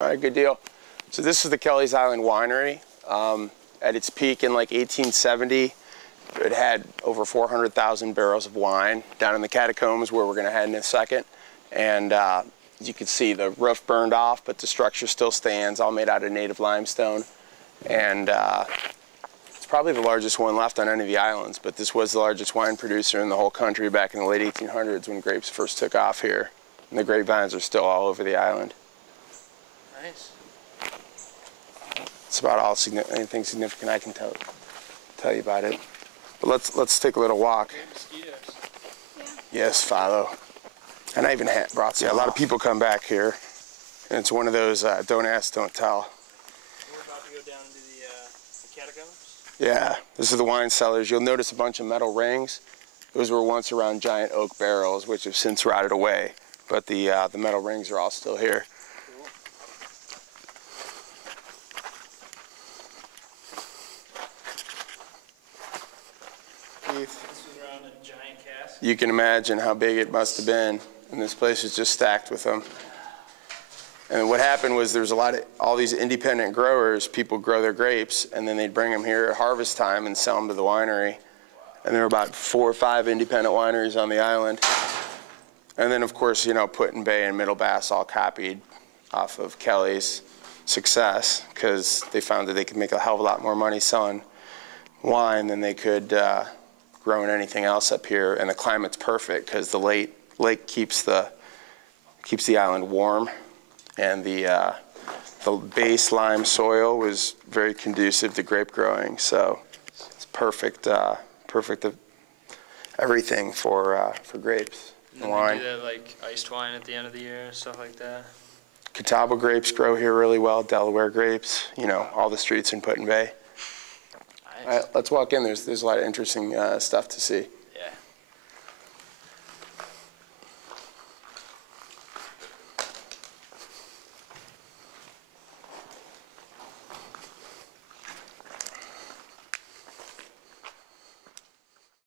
All right, good deal. So this is the Kelley's Island Winery. At its peak in like 1870, it had over 400,000 barrels of wine down in the catacombs where we're going to head in a second. And as you can see, the roof burned off, but the structure still stands, all made out of native limestone. And it's probably the largest one left on any of the islands, but this was the largest wine producer in the whole country back in the late 1800s when grapes first took off here. And the grapevines are still all over the island. Nice. It's about all anything significant I can tell you about it. But let's take a little walk. Mosquitoes. Yeah. Yes, follow. And I even brought some. Yeah, a lot of people come back here, and it's one of those don't ask, don't tell. We're about to go down to the catacombs. Yeah, this is the wine cellars. You'll notice a bunch of metal rings. Those were once around giant oak barrels, which have since rotted away. But the metal rings are all still here. This was around a giant cask. You can imagine how big it must have been, and this place is just stacked with them. And what happened was there's all these independent growers, people grow their grapes, and then they'd bring them here at harvest time and sell them to the winery. And there were about 4 or 5 independent wineries on the island. And then, of course, you know, Put-in-Bay and Middle Bass all copied off of Kelley's success because they found that they could make a hell of a lot more money selling wine than they could growing anything else up here. And the climate's perfect because the lake keeps the island warm, and the base lime soil was very conducive to grape growing. So it's perfect, everything for grapes and wine. They do that like iced wine at the end of the year and stuff like that. Catawba grapes grow here really well. Delaware grapes, you know, all the streets in Put-in-Bay. Nice. All right, let's walk in. There's a lot of interesting stuff to see.